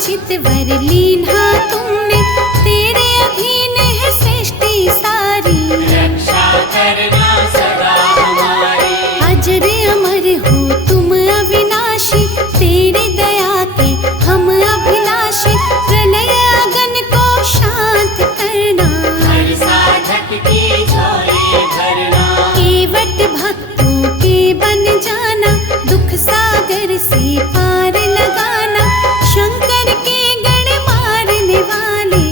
चितवर लीन्हा तुमने, तेरे अधीन है सृष्टि सारी। रक्षा करना सदा हमारी। अजर अमर हो तुम अविनाशी, तेरे दया के हम अभिलाषी। प्रलय अगन को शांत करना, हर साधक की झोली भरना। केवट भक्तों के बन जाना, दुख सागर से पार लगाना। शंकर के गण मारने वाले,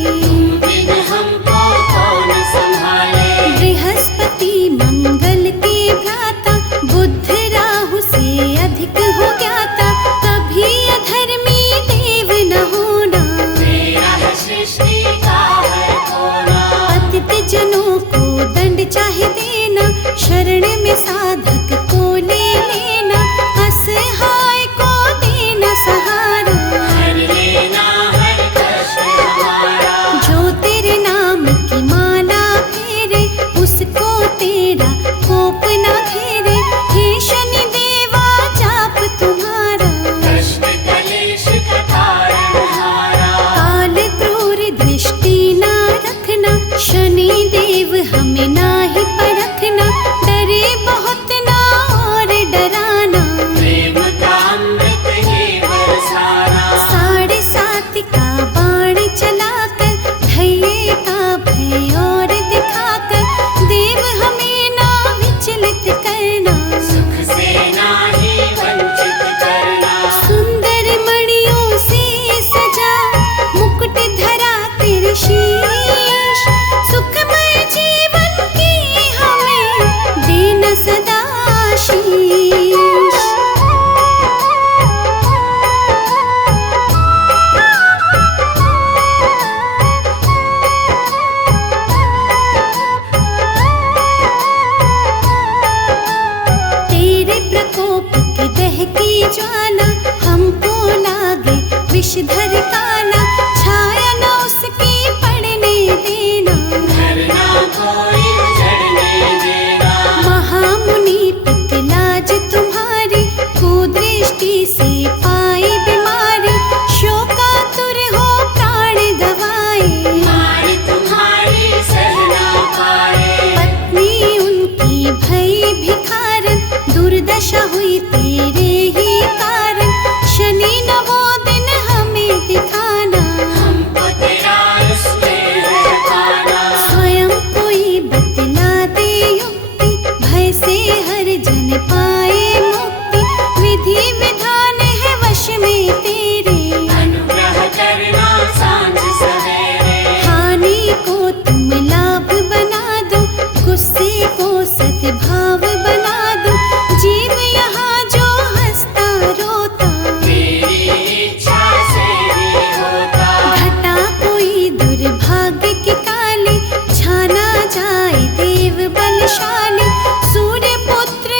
बिन हमको कौन संभाले। बृहस्पति मंगल के भ्राता, बुध राहु से अधिक हो ज्ञाता। कभी अधर्मी देव न होना, तेरा है सृष्टि का है होना। पतित जनों को दंड चाहे देना, शरण में साधक को ले लेना। असहाय को देना सहारा, हर लेना हर कष्ट हमारा। जो तेरे नाम की माला फेरे, उसको तेरा कोप न घेरे। हे शनि देवा जाप तुम्हारा, कष्ट कलेश का तारणहारा। काल क्रूर दृष्टि ना रखना, शनि देव हमें ना ही परखना। डरे बहुत ना और डराना, प्रेम का अमृत ही बरसाना। 7.5 का बाण चलाकर, धैर्य का भय और दिखाकर। देव हमें ना विचलित करना, सुख से नाही वंचित करना। सुंदर मणियों से सजा, मुकुट धरा तेरे शीश। सुखमय जीवन की हमें देना सदा आशीष। तेरे प्रकोप की दहकी ज्वाला, हमको लागे विषधर काला। छाया न उसकी पड़ने देना, घर ना कोई उजड़ने देना। महामुनि पितलाज तुम्हारी, कुदृष्टि से पाई बीमारी। शोकातुर हो प्राण गवाए, मार तुम्हारी सह ना पाए। पत्नी उनकी भई भिखारन, दुर्दशा हुई तेरे ही कारण। शनि नवो दिन हमें दिखाना, हमको तेरा उसमें है पाना। स्वयं कोई बतला दे युक्ति, भय से हर जन पाए मुक्ति। विधि विधान है वश में तेरे, अनुग्रह करना सांझ सवेरे। हानि को तुम लाभ बना दो, गुस्से को सद्भाव बना दो। जीव यहाँ जो हंसता रोता, तेरी इच्छा से ही होता। घटा कोई दुर्भाग्य की काली। छाना जाए देव बलशाली, सूर्य पुत्र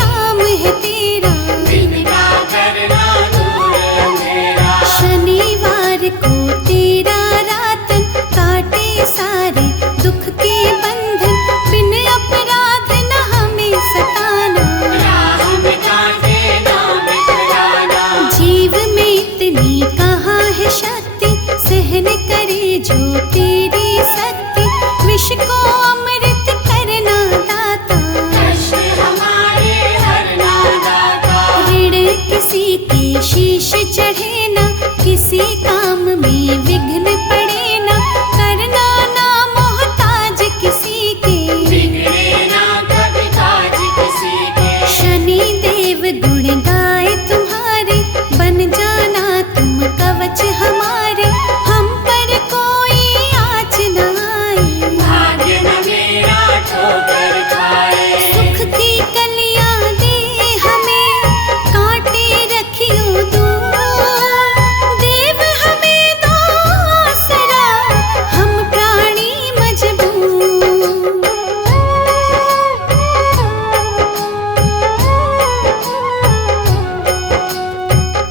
नाम है तेरा। दिन का करना दूर अंधेरा। शनिवार को तेरा रातन, काटे सारे दुख के बंधन। बिन अपराध न हमें सताना, राह में कांटे ना बिखराना। जीव में इतनी कहाँ है शक्ति, सहन करे जो तेरी शक्ति। विष को अमृत करना दाता, कष्ट हमारे हरना दाता। ऋण किसी के शीश चढ़े ना, किसी काम में विघ्न पड़े ना। करना ना मोहताज किसी के, बिगड़े ना कभी काज किसी के। शनि देव गुण गाए तुम्हारे, बन जाना तुम कवच हमारे। हम पर कोई आँच न आए, भाग्य न मेरा ठोकर खाए। सुख की कलियां दे हमें, कांटे रखियो दूर। देव हमें दो आसरा, हम प्राणी मजबूर।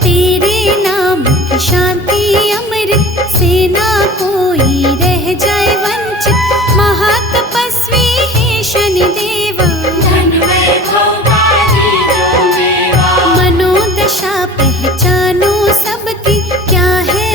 तेरे नाम की शांति अमृत, से ना कोई रह जाए वंचित। महातपस्वी है शनि देवा, धन वैभव गादी जो मेवा। मनोदशा पहचानो सबकी, क्या है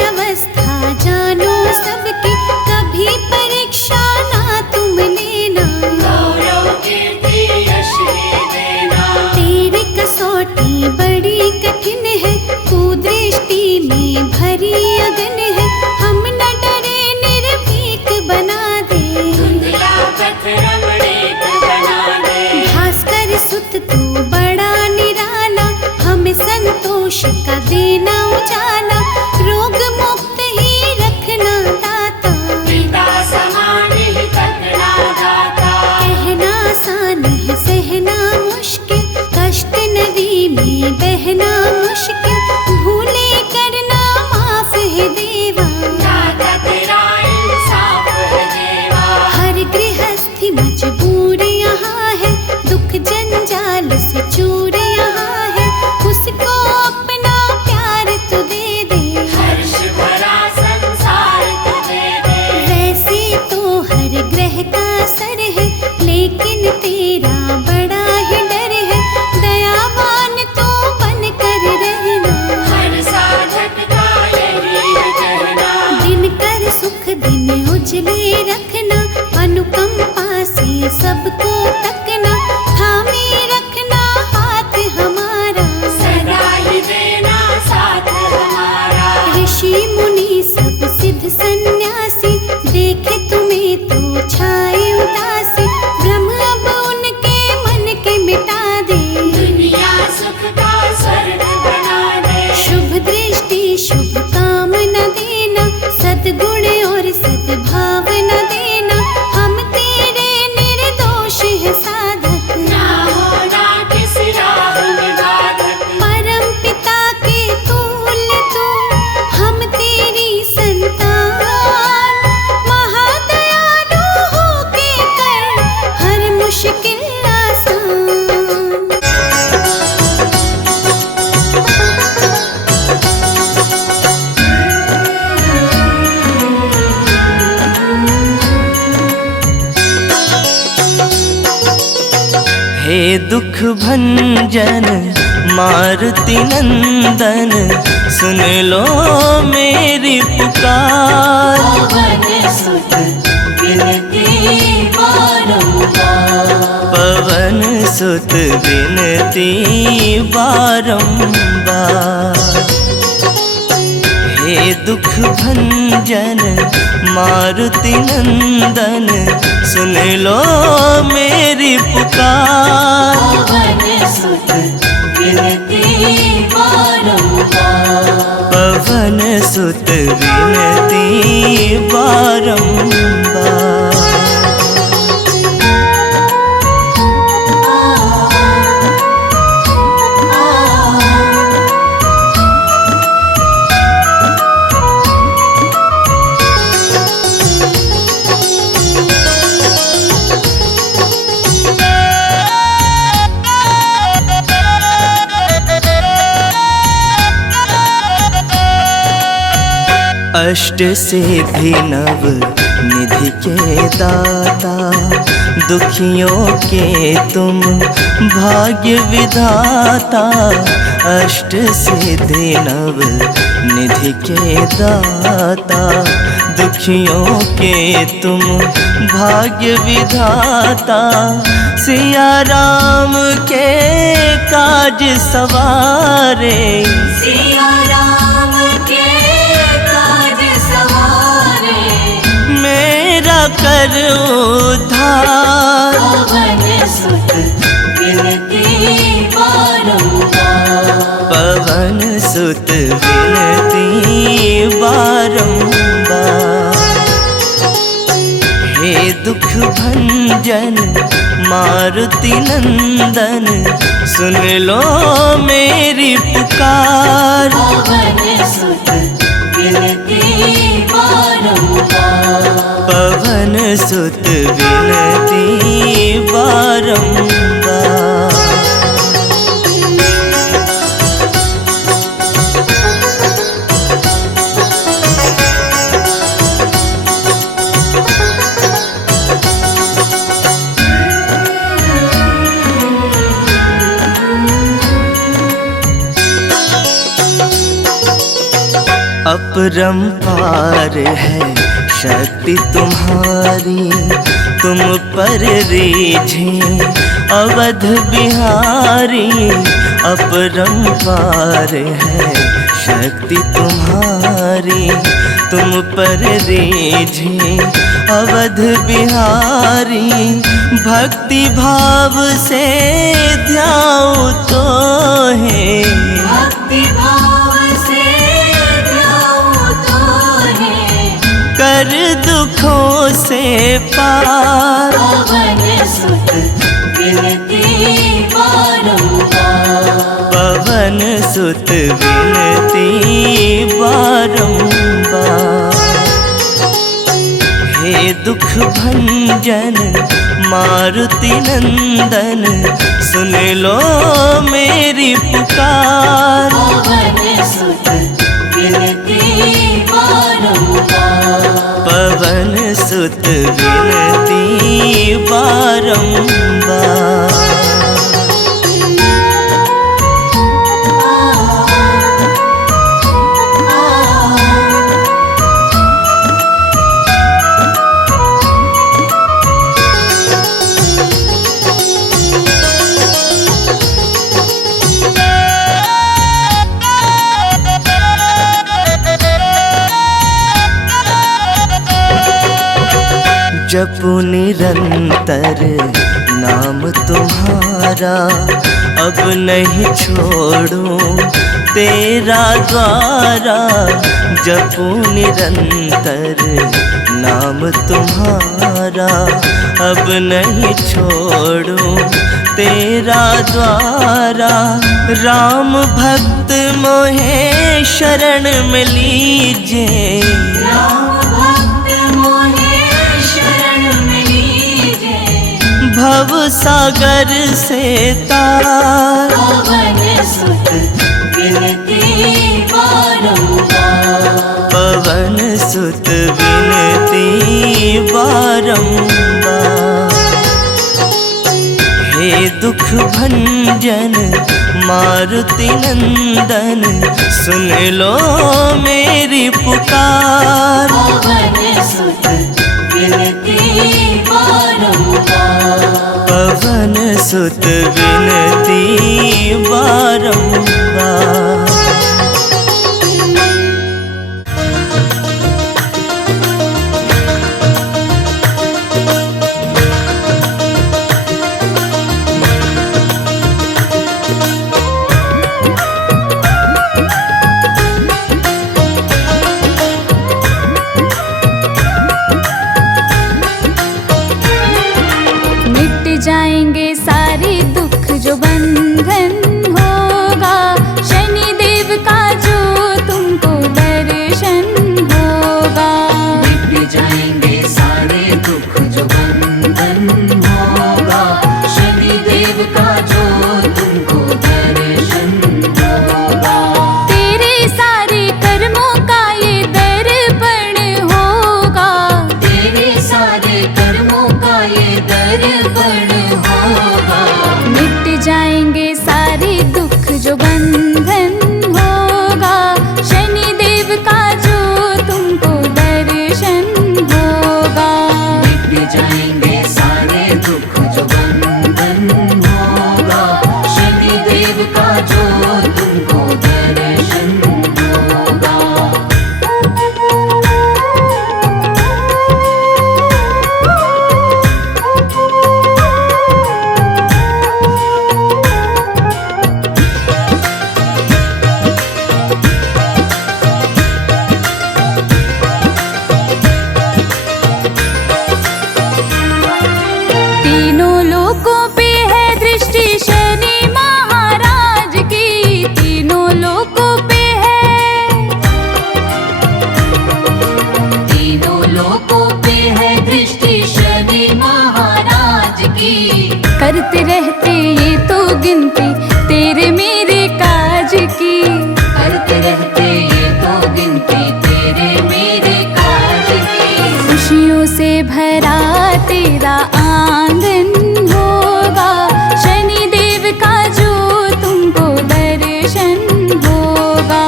हे दुख भंजन मारुति नंदन, सुन लो मेरी पुकार। पवन सुत विनती बारंबार, पवन सुत विनती बारंबार। हे दुख भंजन मारुति नंदन, सुन लो मेरी पुकार। पवन सुत विनती बारंबार, पवन सुत विनती बारंबार। अष्ट सिद्धि नव निधि के दाता, दुखियों के तुम भाग्य विधाता। अष्ट सिद्धि नव निधि के दाता, दुखियों के तुम भाग्य विधाता। सिया राम के काज सवारे, सिया राम के काज सवारे, मेरा कर उद्धार। पवन सुत विनती बारंबार, पवन सुत विनती बारंबार। हे दुख भंजन मारुति नंदन, सुन लो मेरी पुकार। पवन सुत विनती बारंबार, पवन सुत विनती बारंबार। अपरंपार है शक्ति तुम्हारी, तुम पर रीझे अवध बिहारी। अपरंपार है शक्ति तुम्हारी, तुम पर रीझे अवध बिहारी। भक्ति भाव से ध्याओ तो है, भक्ति भाव से ध्याओ तो है, कर दुखों से पार। पवन सुत विनती बारंबार, पवन सुत विनती बारंबार। हे दुख भंजन मारुति नंदन, सुन लो मेरी पुकार। पवन सुत विनती बारंबार, पवन सुत विनती बारंबार। जपू निरंतर नाम तुम्हारा, अब नहीं छोड़ूं तेरा द्वारा। जपू निरंतर नाम तुम्हारा, अब नहीं छोड़ूं तेरा द्वारा। राम भक्त मोहे शरण में लीजे, भव सागर से तार। पवन सुत विनती बारंबार, पवन सुत विनती बारंबार। हे दुख भंजन मारुति नंदन, सुन लो मेरी पुकार। पवन सुत विनती बारंबार, पवन सुत विनती बारंबार। जाएंगे सारे दुख जो बंधन होगा, शनि देव का जो तुमको दर्शन होगा। मिट जाएंगे सारे दुख जो बंधन होगा, शनि देव का जो तुमको दर्शन होगा। तेरे सारे कर्मों का ये दर्पण होगा, तेरे सारे कर्मों का ये दर्पण होगा। मिट जाएंगे सारे दुख जो बंधन होगा, शनि देव का जो तुमको दर्शन होगा। मिट जाएंगे सारे दुख जो बंधन होगा, शनि देव का जो तुमको दर्शन होगा। तीनों लोकों पे है दृष्टि शनि महाराज की, तीनों लोकों पे है, तीनों लोकों पे है दृष्टि शनि महाराज की। करते रहते ये तो गिनती तेरे मेरे काज की। करते रहते ये तो गिनती तेरे मेरे काज की। खुशियों से भरा तेरा आंगन होगा, शनि देव का जो तुमको दर्शन होगा।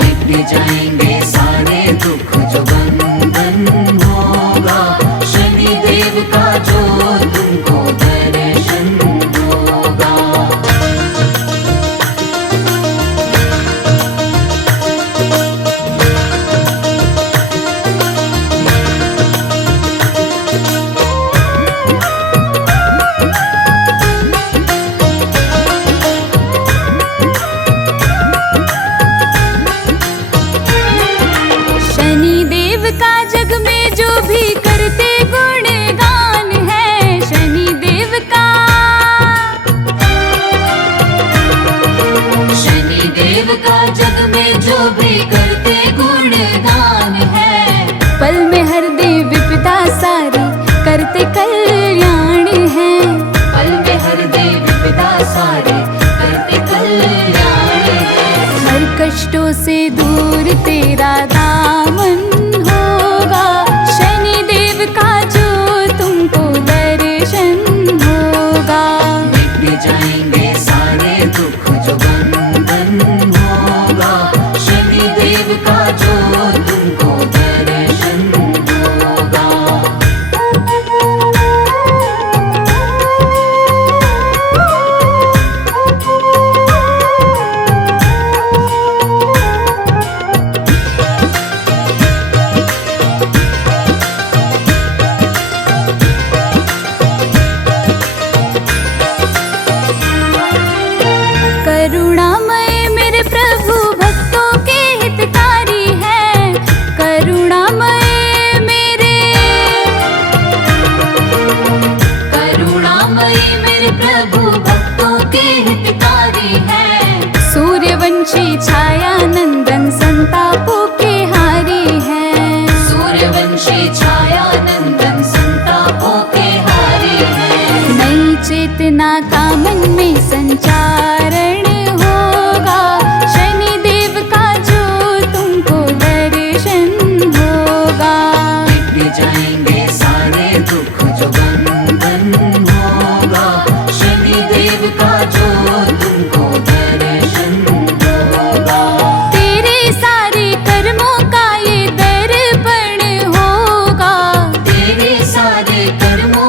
मिट जाएंगे सारे दुख जो बंधन होगा, शनि देव का जो तुमको दर्शन होगा। शनि देव का जग में जो भी करते गुणगान है, शनि देव का, शनि देव का जग में जो भी करते गुणगान है। पल में हर दे विपदा सारी करते कल्याण है। पल में हर दे विपदा सारे करते कल्याण है। हर कष्टों से दूर तेरा दामन होगा, शनि देव का जो तुमको दर्शन होगा। मिट जाएंगे सारे दुख जो बंधन होगा, शनि देव का जो तुमको दर्शन होगा। करुणामय मेरे प्रभु भक्तों के हितकारी है, करुणामय मेरे, करुणामयी मेरे प्रभु भक्तों के हितकारी है। सूर्यवंशी छाया नंदन संतापों के हारी है। सूर्यवंशी छाया नंदन संतापों के हारी है। नई चेतना का मन में संचारण होगा, शनि देव का जो तुमको दर्शन होगा। मिट जाएंगे सारे दुख जो बंधन होगा, शनि कर मोर